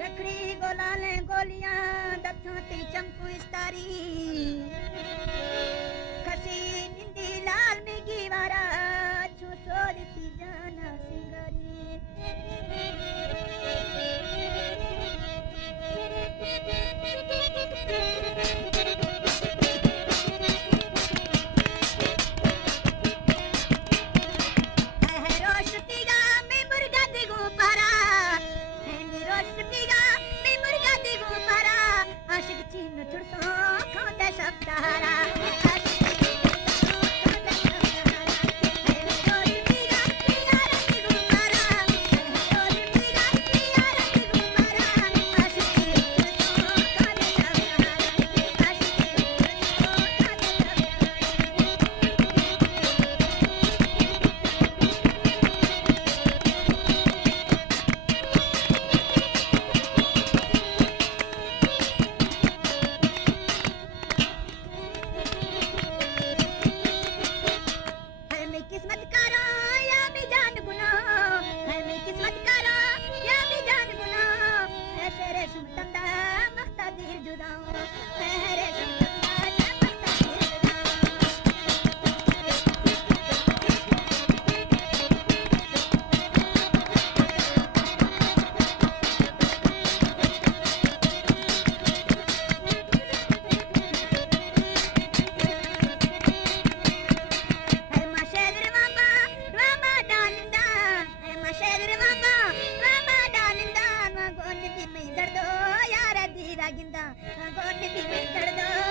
रखड़ी गोलाले गोलियां दथों ती चमकू इस्तारी खसी निंदी लाल मिगी वारा छू सोरती जाना सिंगारी आशिक चीन थुड़सो खांदे सब सहारा किस्मत करो या भी जान गुना है मैं किस्मत करो या भी जान गुना ऐसे रेशम तंदा मख्ता दिल जुदा है रेशम तंदा मख्ता दिल जुदा गिंदा गोंड दी में दर्दो